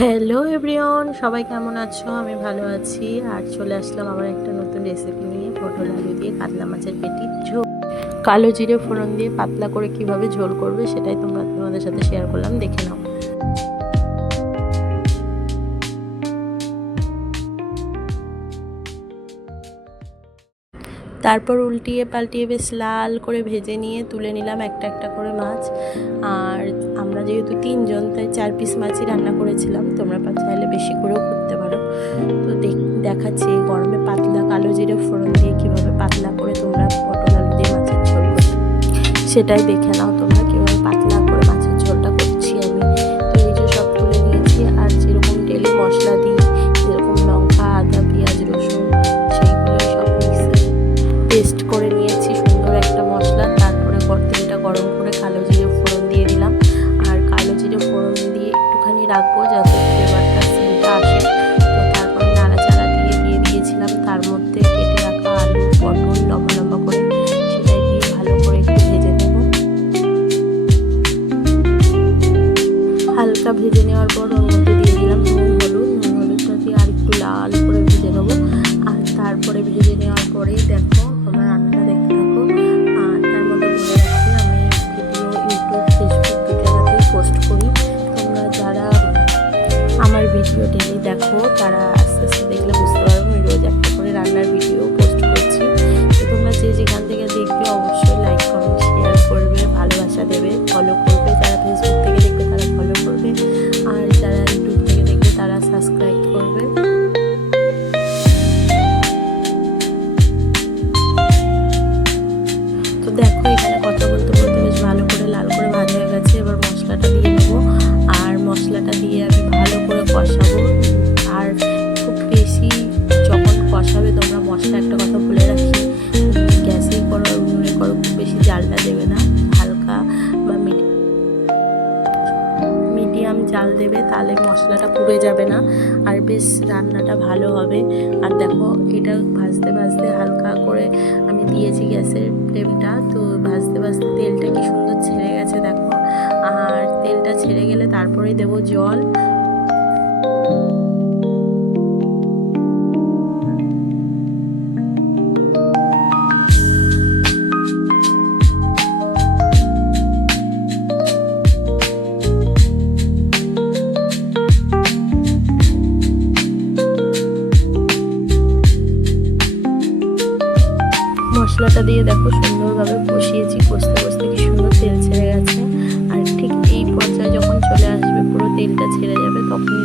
Hello everyone সবাই কেমন আছো? আমি ভালো আছি। আর চলে আসলাম আবার একটা নতুন রেসিপি নিয়ে, পটল আলু দিয়ে কাতলা মাছের পেটির ঝোল। কালো জিরে ফোড়ন দিয়ে পাতলা করে কীভাবে ঝোল করবে সেটাই তোমরা তোমাদের সাথে শেয়ার করলাম। দেখে নাও। তারপর উল্টিয়ে পাল্টিয়ে বেশ লাল করে ভেজে নিয়ে তুলে নিলাম একটা একটা করে মাছ। আর আমরা যেহেতু তিনজন, তাই চার পিস মাছই রান্না করেছিলাম। তোমরা চাইলে বেশি করেও করতে পারো। তো দেখ- দেখাচ্ছি গরমে পাতলা কালো জিরে ফোড়ন দিয়ে কীভাবে পাতলা করে তোমরা পটল আলু দিয়ে মাছের ঝোল সেটাই দেখে নাও তোমরা। রাখব যাতে ফ্লেভারটা সিলটা আসে। তো তারপরে নাড়াচাড়া দিয়ে দিয়ে দিয়েছিলাম। তার মধ্যে কেটে রাখা আলু, পটল লম্বা লম্বা করে সেটাই দিয়ে ভালো করে একটু ভেজে নেব। হালকা ভেজে নেওয়ার পর ওর মধ্যে দেখো, তারা আস্তে আস্তে দেখলে বুঝতে পারব। আমি রোজ একটা করে রান্নার ভিডিও পোস্ট করছি। তো তোমরা যে যেখান থেকে দেখবে, অবশ্যই লাইক কমেন্ট শেয়ার করবে, ভালোবাসা দেবে ফলো করবে। যারা ফেসবুক থেকে দেখবে, তারা ফলো করবে। আর যারা ইউটিউব থেকে দেখবে, তারা সাবস্ক্রাইব করবে। তো দেখো, এখানে কথা বলতে বলতে বেশ ভালো করে লাল করে ভাজা হয়ে গেছে। এবার মশলাটা দিয়ে নেব আর মশলাটা দিয়ে আমি ভালো করে কষাবো। একটা কথা বলে রাখি। গ্যাসে করো উনুনে করো খুব বেশি জালটা দেবে না। হালকা বা মিডিয়াম জাল দেবে, তাহলে মশলাটা পুড়ে যাবে না। আর বেশ রান্নাটা ভালো হবে। আর দেখো, এটা ভাজতে ভাজতে হালকা করে আমি দিয়েছি গ্যাসের ফ্লেমটা। তো ভাজতে ভাজতে তেলটা কি সুন্দর ছেড়ে গেছে, দেখো। আর তেলটা ছেড়ে গেলে তারপরেই দেবো জল। মশলাটা দিয়ে দেখো সুন্দরভাবে কষিয়েছি কষতে কষতে কি সুন্দর তেল ছেড়ে গেছে। আর ঠিক এই পর্যায়ে যখন চলে আসবে, পুরো তেলটা ছেড়ে যাবে, তখনই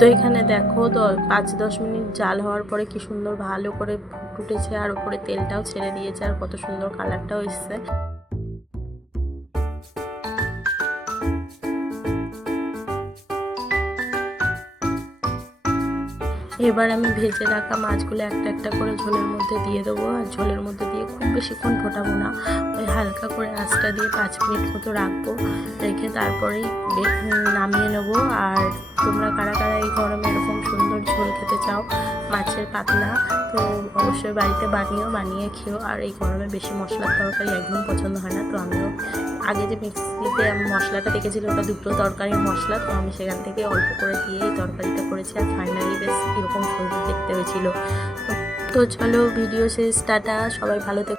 তো এখানে দেখো, তো পাঁচ দশ মিনিট জাল হওয়ার পরে কি সুন্দর ভালো করে ফুটেছে আর উপরে তেলটাও ছেড়ে দিয়েছে আর কত সুন্দর কালারটাও এসছে। এবার আমি ভেজে রাখা মাছগুলো একটা একটা করে ঝোলের মধ্যে দিয়ে দেবো। আর ঝোলের মধ্যে দিয়ে খুব বেশিক্ষণ ফোটাবো না। ওই হালকা করে আঁচটা দিয়ে পাঁচ মিনিট মতো রাখব। রেখে তারপরেই নামিয়ে নেব। আর তোমরা কারা কারা এই গরমে এরকম সুন্দর ঝোল খেতে চাও মাছের পাতলা, তো অবশ্যই বাড়িতে বানিয়েও বানিয়ে খেও। আর এই গরমে বেশি মশলার তরকারি একদম পছন্দ হয় না, তো আমিও আগে যে মিক্সিতে মশলাটা দেখেছিল ওটা দুটো তরকারির মশলা, তো আমি সেখান থেকে অল্প করে দিয়ে তরকারিটা করেছি আর ফাইনালি বেশ এরকম সুন্দর দেখতে হয়েছিল। তো চলো ভিডিও শেষ টাটা সবাই ভালো থেকো।